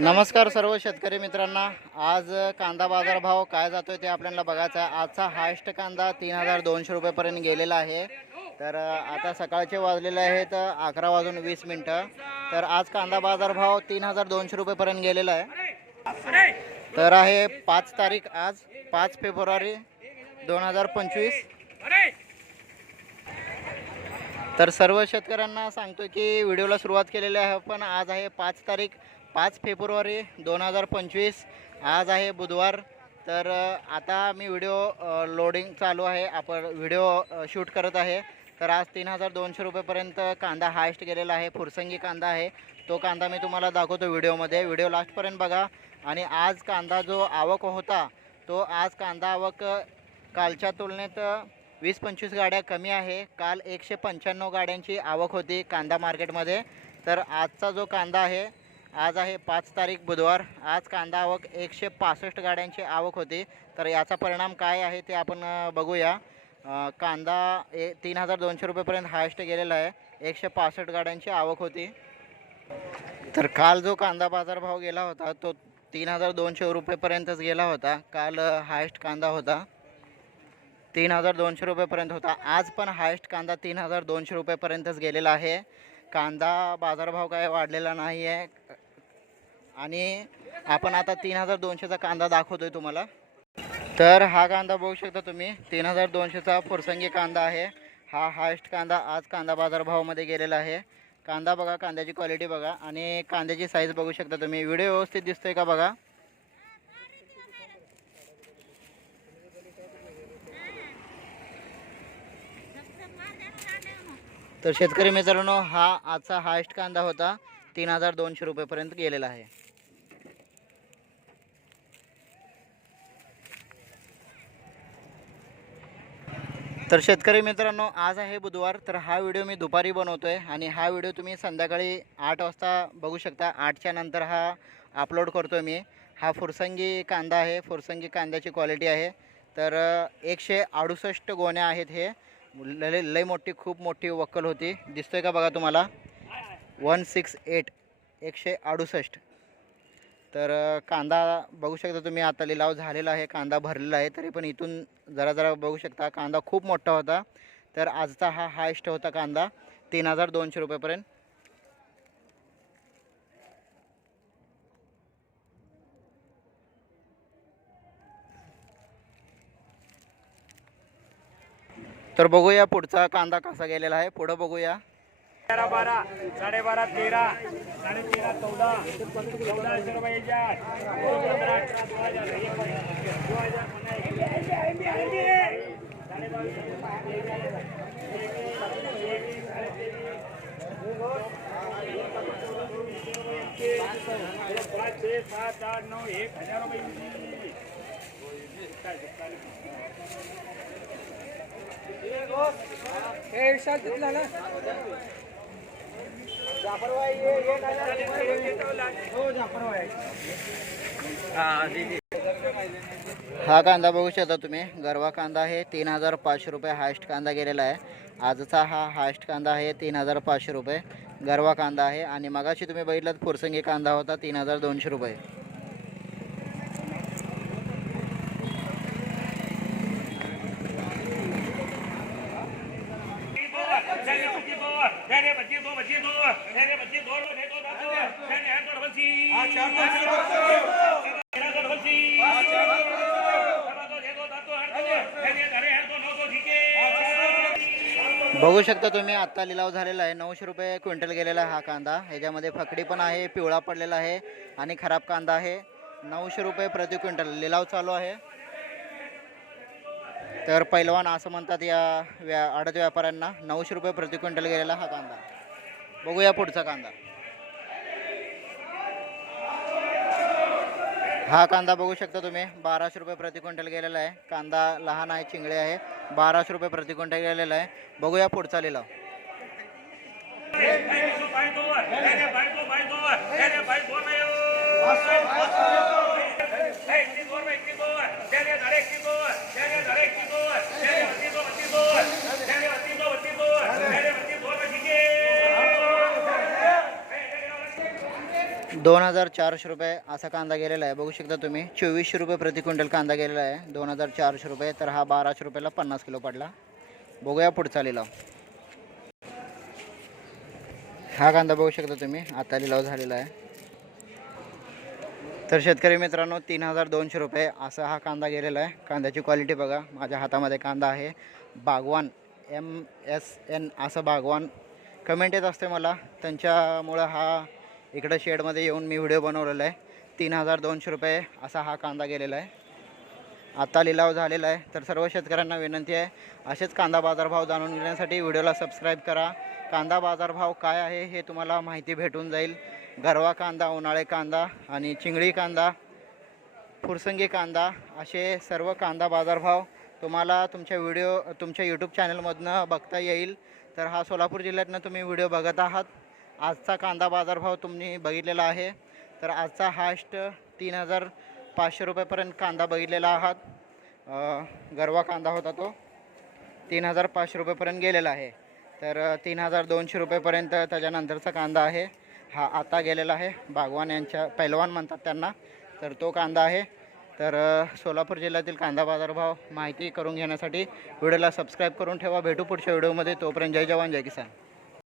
नमस्कार सर्व शेतकरी मित्रांना. आज कांदा बाजार भाव काय जातोय ते आपल्याला बघायचं आहे. आजचा हायस्ट कांदा तीन हजार दोनशे रुपयेपर्यंत गेलेला आहे. तर आता सकाळचे वाजलेले आहेत अकरा वाजून वीस मिनटं. तर आज कांदा बाजार भाव तीन हजार दोनशे रुपयेपर्यंत गेलेला आहे. तर आहे पाच तारीख आज पाच फेब्रुवारी दोन हजार पंचवीस. तर सर्व शेतकऱ्यांना सांगतो की व्हिडिओला सुरुवात केलेली आहे पण आज आहे पाच तारीख पाच फेब्रुवारी दोन हजार पंचवीस आज आहे बुधवार. तर आता मी व्हिडिओ लोडिंग चालू आहे. आपण व्हिडिओ शूट करत आहे. तर आज तीन हजार दोनशे रुपयेपर्यंत कांदा हायस्ट गेलेला आहे. फुरसंगी कांदा आहे. तो कांदा मी तुम्हाला दाखवतो व्हिडिओमध्ये. व्हिडिओ लास्टपर्यंत बघा. आणि आज कांदा जो आवक होता तो आज कांदा आवक कालच्या तुलनेत वीस पंचवीस गाड्या कमी आहे. काल एकशे पंच्याण्णव गाड्यांची आवक होती कांदा मार्केटमध्ये. तर आजचा जो कांदा आहे आज आहे पाच तारीख बुधवार. आज कांदा आवक एकशे पासष्ट गाड्यांची आवक होती. तर याचा परिणाम काय आहे ते आपण बघूया. कांदा ए तीन हजार दोनशे रुपयेपर्यंत हायस्ट गेलेला आहे. एकशे पासष्ट गाड्यांची आवक होती. तर काल जो कांदा बाजारभाव गेला होता तो तीन हजार दोनशे रुपयेपर्यंतच गेला होता. काल हायस्ट कांदा होता. तीन हजार दोनशे रुपयेपर्यंत होता. आज पण हायस्ट कांदा तीन हजार दोनशे रुपयेपर्यंतच गेलेला आहे. कांदा बाजारभाव काय वाढलेला नाही आहे आणि आपण आता तीन हजार दोनशेचा कांदा दाखवतोय तुम्हाला. तर हा कांदा बघू शकता तुम्ही तीन हजार दोनशेचा फुरसंगी कांदा आहे. हा हायस्ट कांदा आज कांदा बाजारभावामध्ये गेलेला आहे. कांदा बघा कांद्याची क्वालिटी बघा आणि कांद्याची साईज बघू शकता तुम्ही. व्हिडिओ व्यवस्थित दिसतोय का बघा? तर शेतकरी मित्रांनो हा आजचा हायस्ट कांदा होता. तीन हजार दोनशे रुपयेपर्यंत गेलेला आहे. तर शेतकरी मित्रांनो आज आहे बुधवार तर हा व्हिडिओ मी दुपारी बनवतो आहे आणि हा व्हिडिओ तुम्ही संध्याकाळी आठ वाजता बघू शकता. आठच्या नंतर हा अपलोड करतो आहे मी. हा फुरसंगी कांदा आहे. फुरसंगी कांद्याची क्वालिटी आहे. तर एकशे अडुसष्ट गोण्या आहेत हे. लय लय मोठी खूप मोठी वक्कल होती. दिसतोय का बघा तुम्हाला? वन सिक्स एट एकशे अडुसष्ट तर कांदा बघू शकता तुम्ही आता लिलाव झालेला आहे कांदा भरलेला आहे तरी पण इथून जरा जरा बघू शकता कांदा खूप मोठा होता तर आजचा हा हायस्ट होता कांदा तीन हजार दोनशे रुपयेपर्यंत तर बघूया पुढचा कांदा कसा गेलेला आहे पुढं बघूया तेरा बारा साडेबारा तेरा साडे तेरा चौदा चौदा रुपये हजार पंधरा अठरा दो हजार एक दो हजार पाच छे सात आठ नऊ एक हजार रुपये झाला हा कांदा बघू शकता तुम्ही. गरवा कांदा आहे तीन हजार पाचशे रुपये हायस्ट कांदा गेलेला आहे. आजचा हा हायस्ट कांदा आहे तीन हजार पाचशे रुपये. गरवा कांदा आहे आणि मगाशी तुम्ही बघितलात फुरसंगी कांदा होता तीन हजार दोनशे रुपये. बघू शकता तुम्ही आत्ता लिलाव झालेला आहे. नऊशे रुपये क्विंटल गेलेला हा कांदा. ह्याच्यामध्ये फकडी पण आहे पिवळा पडलेला आहे आणि खराब कांदा आहे. नऊशे रुपये प्रति क्विंटल. लिलाव चालू आहे. तर पैलवान असं म्हणतात या व्या आडत व्यापाऱ्यांना नऊशे रुपये प्रति क्विंटल गेलेला हा कांदा. बघूया पुढचा कांदा. हा कांदा बघू शकता तुम्ही. बाराशे रुपये प्रति क्विंटल गेलेला आहे. कांदा लहान आहे चिंगळे आहे. बाराशे रुपये प्रति क्विंटल गेलेला आहे. बघूया पुढचा लिलाव. दोन हजार चारशे रुपये असा कांदा गेलेला आहे. बघू शकता तुम्ही चोवीसशे रुपये प्रति क्विंटल कांदा गेलेला आहे. दोन हजार चारशे रुपये तर हा बाराशे रुपयाला पन्नास किलो पडला. बघूया पुढचा लिलाव. हा कांदा बघू शकता तुम्ही आता लिलाव झालेला आहे. तर शेतकरी मित्रांनो तीन हजार दोनशे रुपये असा हा कांदा गेलेला आहे. कांद्याची क्वालिटी बघा माझ्या हातामध्ये कांदा आहे. बागवान एम एस एन असं बागवान. कमेंट येत असते मला त्यांच्यामुळं हा इकडं शेडमध्ये येऊन मी व्हिडिओ बनवलेला आहे. तीन हजार दोनशे रुपये असा हा कांदा गेलेला आहे. आता लिलाव झालेला आहे. तर सर्व शेतकऱ्यांना विनंती आहे असेच कांदा बाजारभाव जाणून घेण्यासाठी व्हिडिओला सबस्क्राईब करा. कांदा बाजारभाव काय आहे हे तुम्हाला माहिती भेटून जाईल. गरवा कांदा उन्हाळे कांदा आणि चिंगळी कांदा फुरसंगी कांदा असे सर्व कांदा बाजारभाव तुम्हाला तुमच्या व्हिडिओ तुमच्या यूट्यूब चॅनलमधनं बघता येईल. तर हा सोलापूर जिल्ह्यातनं तुम्ही व्हिडिओ बघत आहात. आजचा कांदा बाजारभाव तुम्ही बघितलेला आहे. तर आजचा हास्ट तीन हजार पाचशे रुपयेपर्यंत कांदा बघितलेला आहात. गरवा कांदा होता तो तीन हजार पाचशे रुपयेपर्यंत गेलेला आहे. तर तीन हजार दोनशे रुपयेपर्यंत त्याच्यानंतरचा कांदा आहे. हा आता गेलेला आहे. बागवान यांच्या पैलवान म्हणतात त्यांना. तर तो कांदा आहे. तर सोलापूर जिल्ह्यातील कांदा बाजारभाव माहिती करून घेण्यासाठी व्हिडिओला सबस्क्राईब करून ठेवा. भेटू पुढच्या व्हिडिओमध्ये. तोपर्यंत जय जवान जय किसान.